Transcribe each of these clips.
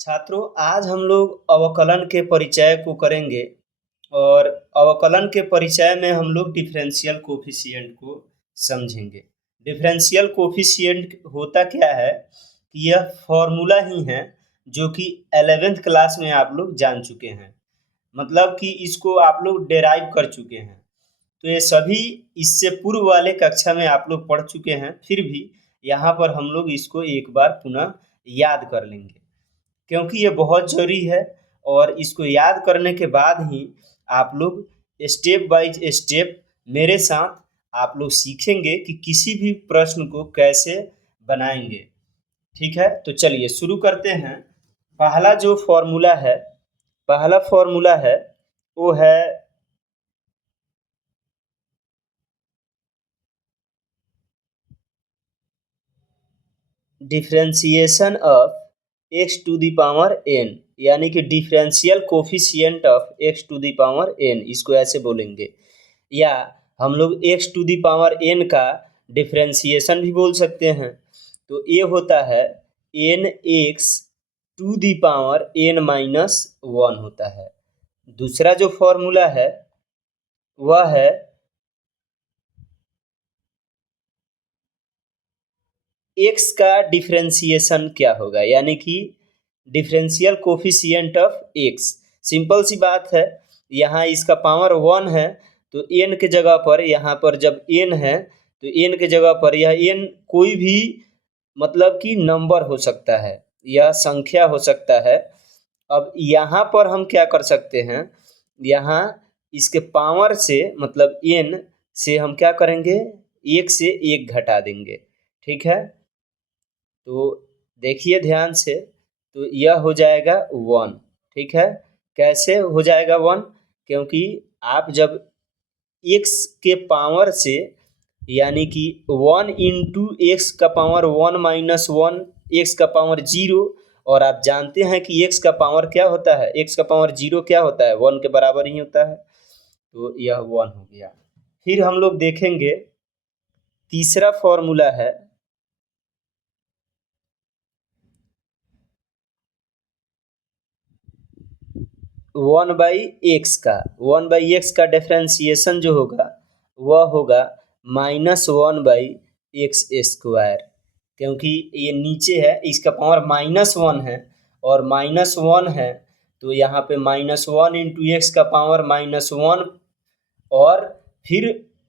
छात्रों, आज हम लोग अवकलन के परिचय को करेंगे और अवकलन के परिचय में हम लोग डिफरेंशियल कोफिशिएंट को समझेंगे। डिफरेंशियल कोफिशिएंट होता क्या है कि यह फॉर्मूला ही है जो कि 11th क्लास में आप लोग जान चुके हैं, मतलब कि इसको आप लोग डेराइव कर चुके हैं। तो ये सभी इससे पूर्व वाले कक्षा में आप लोग पढ़ चुके हैं, फिर भी यहाँ पर हम लोग इसको एक बार पुनः याद कर लेंगे क्योंकि ये बहुत ज़रूरी है। और इसको याद करने के बाद ही आप लोग स्टेप बाय स्टेप मेरे साथ आप लोग सीखेंगे कि किसी भी प्रश्न को कैसे बनाएंगे। ठीक है, तो चलिए शुरू करते हैं। पहला जो फॉर्मूला है, पहला फॉर्मूला है वो है differentiation of x to the power n, यानी कि differential coefficient of x to the power n, इसको ऐसे बोलेंगे। या हम लोग x to the power n का डिफरेंशिएशन भी बोल सकते हैं। तो ये होता है n x to the power n minus one होता है। दूसरा जो फॉर्मूला है वह है एक्स का डिफरेंशिएशन क्या होगा, यानी कि differential coefficient of x. Simple सी बात है, यहाँ इसका पावर वन है तो एन के जगह पर, यहाँ पर जब एन है तो एन के जगह पर यह एन कोई भी मतलब कि नंबर हो सकता है, यह संख्या हो सकता है। अब यहाँ पर हम क्या कर सकते हैं, यहाँ इसके पावर से मतलब एन से हम क्या करेंगे, एक से एक घटा देंगे। ठीक है, तो देखिए ध्यान से, तो यह हो जाएगा वन। ठीक है, कैसे हो जाएगा वन, क्योंकि आप जब एक्स के पावर से, यानी कि वन इंटू एक्स का power one minus one, x का पावर जीरो, और आप जानते हैं कि एक्स का पावर क्या होता है, एक्स का पावर जीरो क्या होता है, वन के बराबर ही होता है। तो यह वन हो गया। फिर हम लोग देखेंगे तीसरा फॉर्मूला है वन बाई एक्स का। वन बाई एक्स का डिफरेंशिएशन जो होगा वह होगा minus one by x square, क्योंकि ये नीचे है, इसका पावर माइनस वन है और माइनस वन है तो यहाँ पे माइनस वन इंटू एक्स का पावर माइनस वन और फिर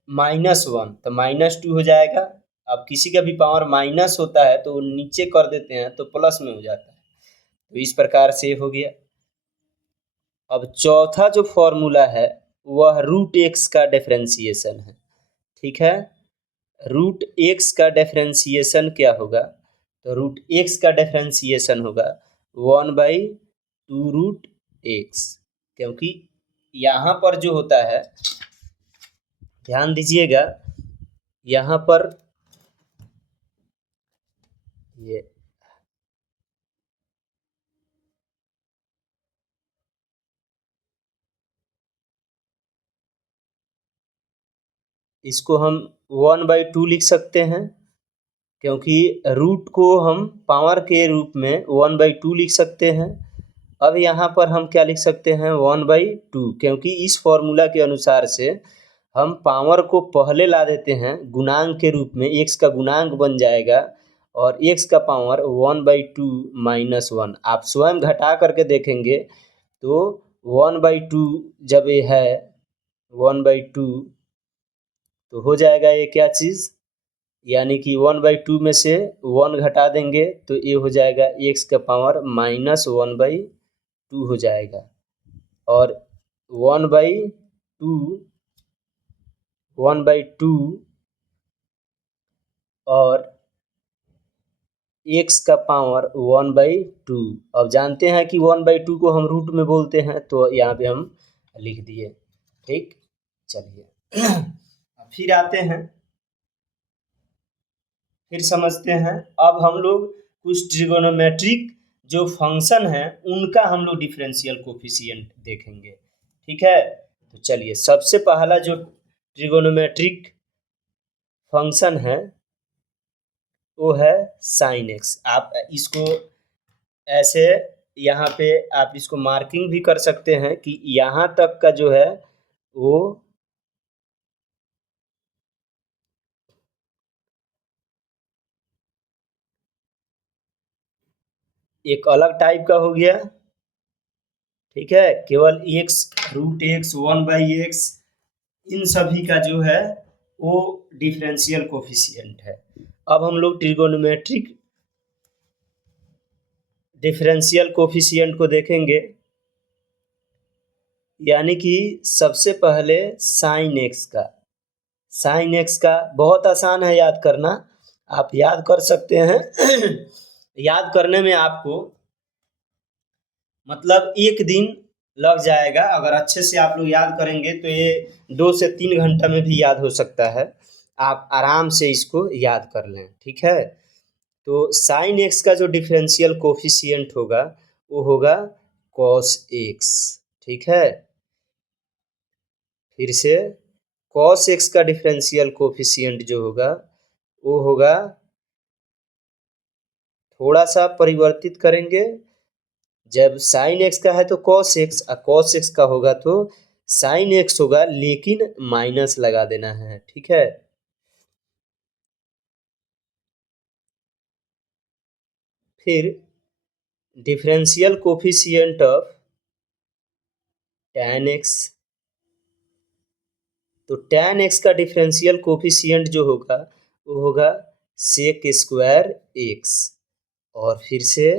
माइनस वन तो माइनस टू हो जाएगा। अब किसी का भी पावर माइनस होता है तो नीचे कर देते हैं तो प्लस में हो जाता है। तो इस प्रकार से हो गया। अब चौथा जो फॉर्मूला है वह रूट एक्स का डिफरेंशिएशन है। ठीक है, रूट एक्स का डिफरेंशिएशन क्या होगा, तो रूट एक्स का डिफरेंशिएशन होगा one by two root x, क्योंकि यहाँ पर जो होता है, ध्यान दीजिएगा, यहाँ पर ये इसको हम वन बाई टू लिख सकते हैं, क्योंकि रूट को हम पावर के रूप में वन बाई टू लिख सकते हैं। अब यहाँ पर हम क्या लिख सकते हैं, वन बाई टू, क्योंकि इस फॉर्मूला के अनुसार से हम पावर को पहले ला देते हैं गुणांक के रूप में, एक्स का गुणांक बन जाएगा और एक्स का power one by to minus one. आप स्वयं घटा करके देखेंगे तो वन बाई टू जब ये है वन बाई टू तो हो जाएगा ये क्या चीज़, यानी कि वन बाई टू में से वन घटा देंगे तो ये हो जाएगा एक्स का power minus one by to हो जाएगा। और one by to, one by to और एक्स का पावर वन बाई टू। अब जानते हैं कि वन बाई टू को हम रूट में बोलते हैं तो यहाँ पे हम लिख दिए। ठीक, चलिए अब फिर आते हैं, फिर समझते हैं। अब हम लोग कुछ ट्रिगोनोमेट्रिक जो फंक्शन हैं उनका हम लोग डिफरेंशियल कोफिशिएंट देखेंगे। ठीक है, तो चलिए सबसे पहला जो ट्रिगोनोमेट्रिक फंक्शन है वो है साइन एक्स। आप इसको ऐसे यहाँ पे आप इसको मार्किंग भी कर सकते हैं कि यहाँ तक का जो है वो एक अलग टाइप का हो गया। ठीक है, केवल एक्स, रूट एक्स, 1/x, इन सभी का जो है वो डिफरेंशियल कोफिशिएंट है। अब हम लोग ट्रिगोनोमेट्रिक डिफरेंशियल कोफिशिएंट को देखेंगे, यानी कि सबसे पहले साइन एक्स का। साइन एक्स का बहुत आसान है याद करना, आप याद कर सकते हैं। याद करने में आपको मतलब एक दिन लग जाएगा, अगर अच्छे से आप लोग याद करेंगे तो ये 2 से 3 घंटा में भी याद हो सकता है। आप आराम से इसको याद कर लें, ठीक है। तो साइन एक्स का जो डिफरेंशियल कोफिशिएंट होगा वो होगा कॉस एक्स, ठीक है। फिर से कॉस एक्स का डिफरेंशियल कोफिशिएंट जो होगा वो होगा, थोड़ा सा परिवर्तित करेंगे, जब साइन एक्स का है तो कॉस एक्स, और कॉस एक्स का होगा तो साइन एक्स होगा, लेकिन माइनस लगा देना है, ठीक है। फिर differential coefficient of tan x, तो tan x का डिफरेंशियल कोफिशिएंट जो होगा वो होगा सेक स्क्वायर एक्स। और फिर से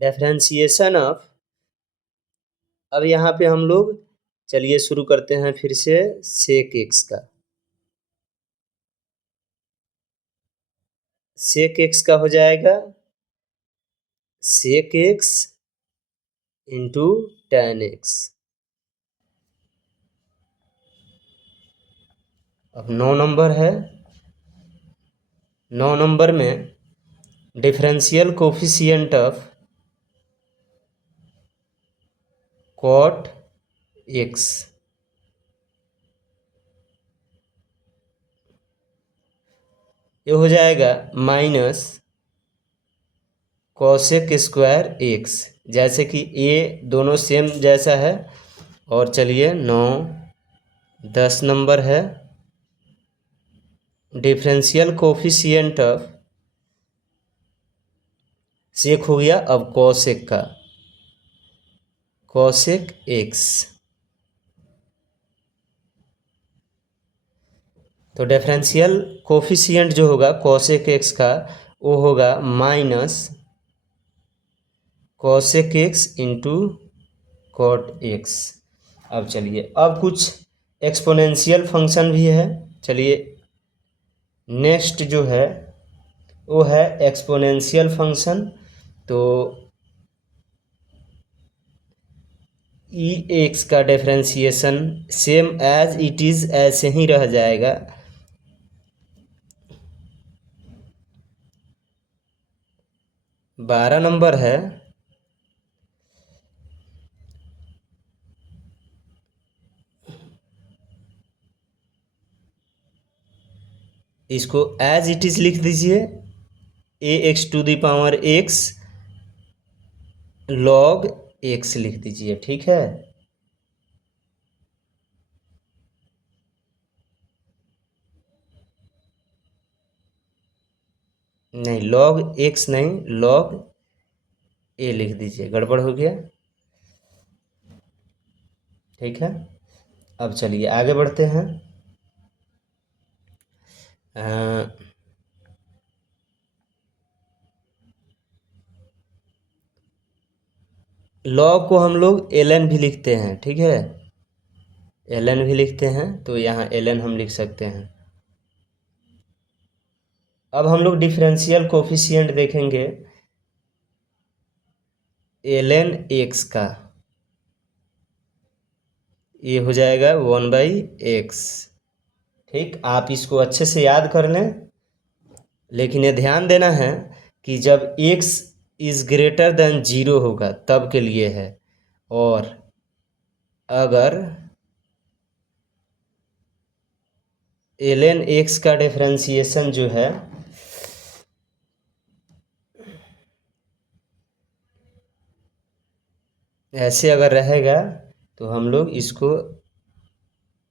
डिफरेंशिएशन ऑफ, अब यहाँ पे हम लोग चलिए शुरू करते हैं फिर से सेक एक्स का। सेक एक्स का हो जाएगा sec x into tan x. अब 9 नंबर है, 9 नंबर में differential coefficient of cot x, ये हो जाएगा माइनस कॉसेक स्क्वायर एक्स। जैसे कि ये दोनों सेम जैसा है। और चलिए 9 10 नंबर है, डिफरेंशियल कोफिशिएंट ऑफ सेक हो गया, अब कॉसेक का, कॉसेक एक्स। तो डिफरेंशियल कोफिशिएंट जो होगा कॉसेक एक्स का वो होगा minus cosec x into cot x. अब चलिए, अब कुछ एक्सपोनेंशियल फंक्शन भी है। चलिए नेक्स्ट जो है वो है एक्सपोनेंशियल फंक्शन। तो ई एक्स का differentiation same as it is ऐसे ही रह जाएगा। बारह नंबर है, इसको एज इट इज़ लिख दीजिए, a x to the power x log x लिख दीजिए, ठीक है। नहीं, लॉग एक्स नहीं, लॉग ए लिख दीजिए, गड़बड़ हो गया, ठीक है। अब चलिए आगे बढ़ते हैं। लॉग को हम लोग एल भी लिखते हैं, ठीक है, एल भी लिखते हैं, तो यहाँ एल हम लिख सकते हैं। अब हम लोग डिफरेंशियल कोफिशिएंट देखेंगे एल एक्स का, ये हो जाएगा 1/x। ठीक, आप इसको अच्छे से याद कर लें, लेकिन ये ध्यान देना है कि जब x इज़ ग्रेटर देन 0 होगा तब के लिए है, और अगर ln x का डिफरेंशिएशन जो है ऐसे अगर रहेगा तो हम लोग इसको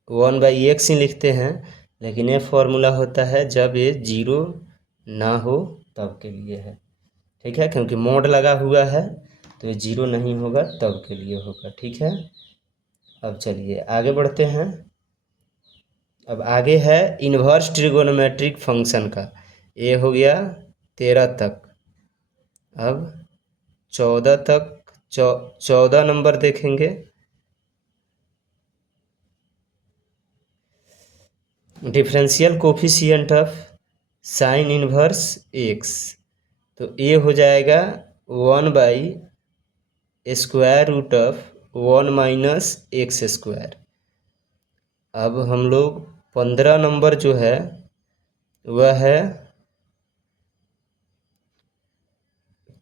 1/x ही लिखते हैं, लेकिन ये फॉर्मूला होता है जब ये जीरो ना हो तब के लिए है। ठीक है, क्योंकि मोड लगा हुआ है तो ये जीरो नहीं होगा तब के लिए होगा। ठीक है, अब चलिए आगे बढ़ते हैं। अब आगे है इन्वर्स ट्रिगोनोमेट्रिक फंक्शन का। ये हो गया 13 तक। अब 14 तक 14 नंबर देखेंगे। Differential coefficient of sine inverse x, तो ये हो जाएगा 1/√(1 - x²). अब हम लोग 15 नंबर जो है वह है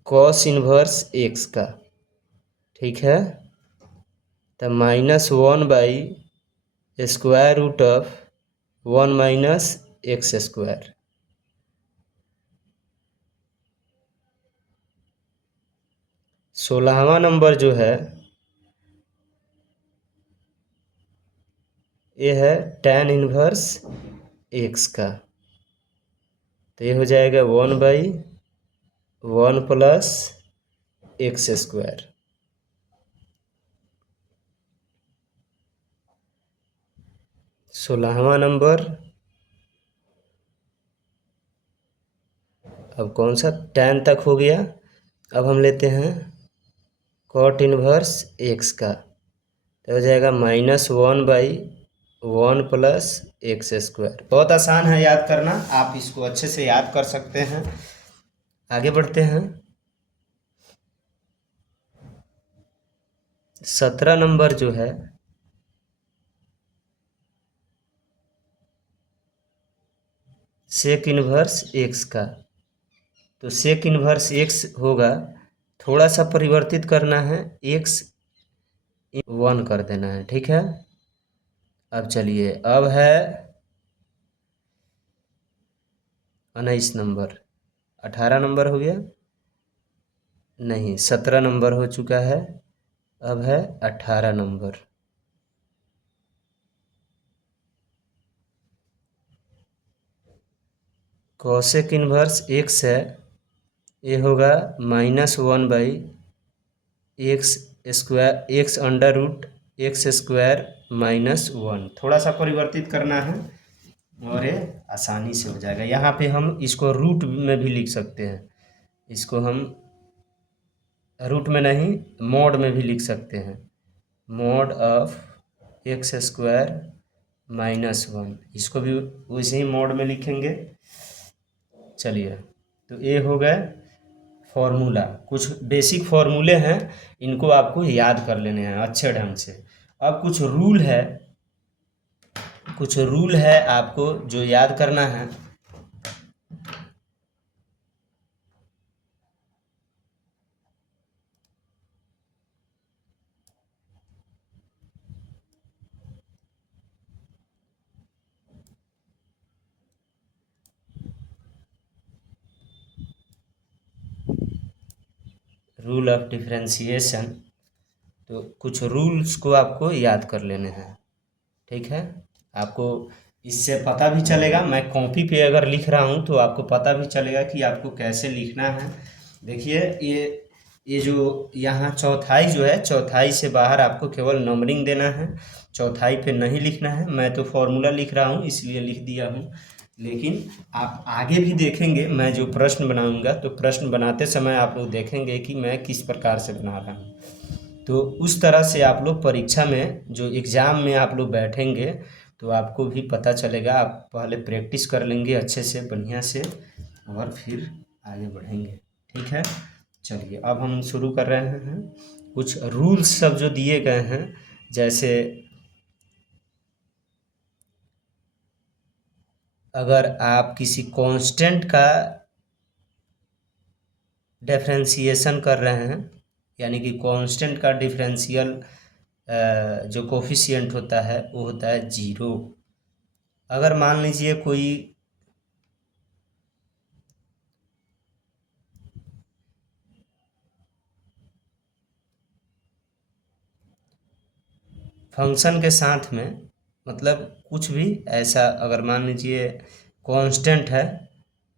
कॉस इनवर्स एक्स का। ठीक है, तो -1/((1 - x²). 16वां नंबर जो है ये है tan इनवर्स एक्स का, तो ये हो जाएगा 1/(1 + x²). 16वां नंबर। अब कौन सा tan तक हो गया। अब हम लेते हैं कॉट इनवर्स एक्स का, तो हो जाएगा -1/(1 + x²). बहुत आसान है याद करना, आप इसको अच्छे से याद कर सकते हैं। आगे बढ़ते हैं। 17 नंबर जो है सेक इनवर्स एक्स का, तो सेक इनवर्स एक्स होगा, थोड़ा सा परिवर्तित करना है, एक्स 1 कर देना है। ठीक है, अब चलिए अब है 19 नंबर। 18 नंबर हो गया, नहीं 17 नंबर हो चुका है, अब है 18 नंबर। कॉसेक इनवर्स एक्स है, ये होगा -1/(x²((x²-1)। थोड़ा सा परिवर्तित करना है और ये आसानी से हो जाएगा। यहाँ पे हम इसको रूट में भी लिख सकते हैं, इसको हम रूट में नहीं मोड में भी लिख सकते हैं, मोड ऑफ x²-1, इसको भी उसी मोड में लिखेंगे। चलिए, तो ये हो गए फॉर्मूला, कुछ बेसिक फॉर्मूले हैं, इनको आपको याद कर लेने हैं अच्छे ढंग से। अब कुछ रूल है आपको जो याद करना है। रूल ऑफ डिफरेंशिएशन, तो कुछ रूल्स को आपको याद कर लेने हैं। ठीक है, आपको इससे पता भी चलेगा, मैं कॉपी पे अगर लिख रहा हूँ तो आपको पता भी चलेगा कि आपको कैसे लिखना है। देखिए, ये जो यहाँ चौथाई जो है, चौथाई से बाहर आपको केवल नंबरिंग देना है, चौथाई पे नहीं लिखना है। मैं तो फॉर्मूला लिख रहा हूँ इसलिए लिख दिया हूँ, लेकिन आप आगे भी देखेंगे मैं जो प्रश्न बनाऊंगा, तो प्रश्न बनाते समय आप लोग देखेंगे कि मैं किस प्रकार से बना रहा हूँ। तो उस तरह से आप लोग परीक्षा में जो एग्ज़ाम में आप लोग बैठेंगे तो आपको भी पता चलेगा। आप पहले प्रैक्टिस कर लेंगे अच्छे से बढ़िया से और फिर आगे बढ़ेंगे। ठीक है, चलिए अब हम शुरू कर रहे हैं। कुछ रूल्स सब जो दिए गए हैं, जैसे अगर आप किसी कांस्टेंट का डिफरेंशिएशन कर रहे हैं, यानी कि कांस्टेंट का डिफरेंशियल जो कोफिशिएंट होता है वो होता है 0। अगर मान लीजिए कोई फंक्शन के साथ में मतलब कुछ भी ऐसा अगर मान लीजिए कांस्टेंट है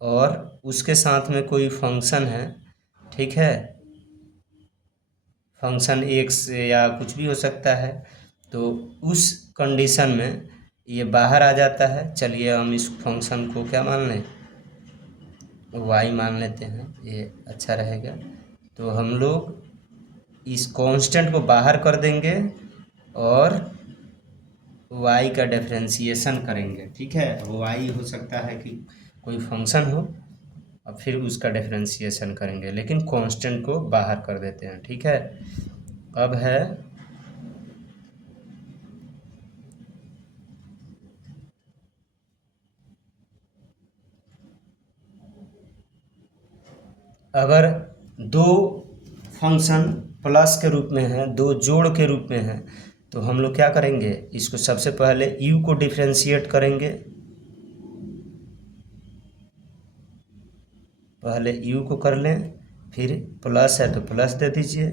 और उसके साथ में कोई फंक्शन है, ठीक है, फंक्शन एक्स या कुछ भी हो सकता है, तो उस कंडीशन में ये बाहर आ जाता है। चलिए हम इस फंक्शन को क्या मान लें, वाई मान लेते हैं, ये अच्छा रहेगा। तो हम लोग इस कांस्टेंट को बाहर कर देंगे और y का डिफरेंशिएशन करेंगे, ठीक है। y हो सकता है कि कोई फंक्शन हो और फिर उसका डिफरेंशिएशन करेंगे, लेकिन कांस्टेंट को बाहर कर देते हैं, ठीक है। अब है अगर दो फंक्शन प्लस के रूप में है, दो जोड़ के रूप में है, तो हम लोग क्या करेंगे, इसको सबसे पहले u को डिफरेंशिएट करेंगे। पहले u को कर लें, फिर प्लस है तो प्लस दे दीजिए,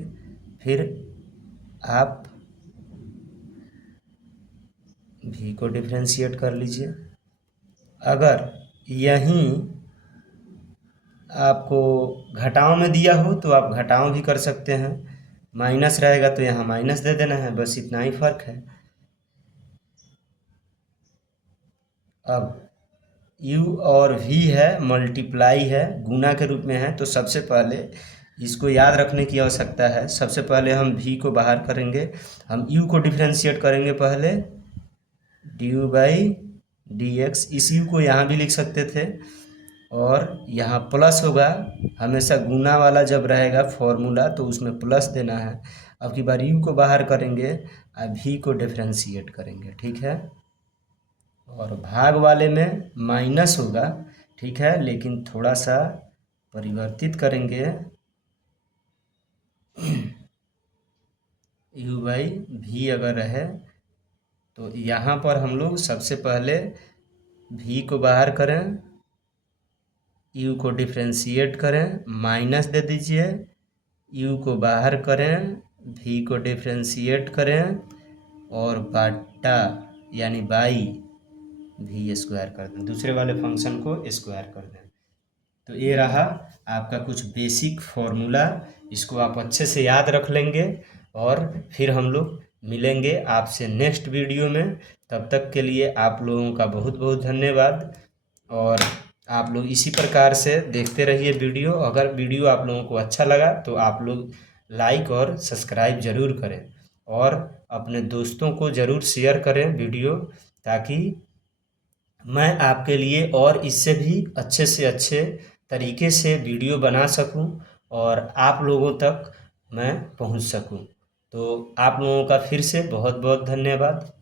फिर आप v को डिफरेंशिएट कर लीजिए। अगर यहीं आपको घटाव में दिया हो तो आप घटाव भी कर सकते हैं, माइनस रहेगा तो यहाँ माइनस दे देना है, बस इतना ही फर्क है। अब u और v है, मल्टीप्लाई है, गुना के रूप में है, तो सबसे पहले इसको याद रखने की आवश्यकता है। सबसे पहले हम v को बाहर करेंगे, हम u को डिफरेंशिएट करेंगे पहले, du बाई डी एक्स, इस u को यहाँ भी लिख सकते थे, और यहाँ प्लस होगा, हमेशा गुना वाला जब रहेगा फॉर्मूला तो उसमें प्लस देना है। अब की बार u को बाहर करेंगे और v को डिफरेंशिएट करेंगे, ठीक है। और भाग वाले में माइनस होगा, ठीक है, लेकिन थोड़ा सा परिवर्तित करेंगे, u बाई v अगर रहे तो यहाँ पर हम लोग सबसे पहले v को बाहर करें, u को डिफरेंशिएट करें, माइनस दे दीजिए, u को बाहर करें, v को डिफरेंशिएट करें और बाटा यानी बाई v स्क्वायर कर दें, दूसरे वाले फंक्शन को स्क्वायर कर दें। तो ये रहा आपका कुछ बेसिक फॉर्मूला, इसको आप अच्छे से याद रख लेंगे और फिर हम लोग मिलेंगे आपसे नेक्स्ट वीडियो में। तब तक के लिए आप लोगों का बहुत बहुत धन्यवाद, और आप लोग इसी प्रकार से देखते रहिए वीडियो। अगर वीडियो आप लोगों को अच्छा लगा तो आप लोग लाइक और सब्सक्राइब ज़रूर करें, और अपने दोस्तों को ज़रूर शेयर करें वीडियो, ताकि मैं आपके लिए और इससे भी अच्छे से अच्छे तरीके से वीडियो बना सकूं और आप लोगों तक मैं पहुंच सकूं। तो आप लोगों का फिर से बहुत बहुत धन्यवाद।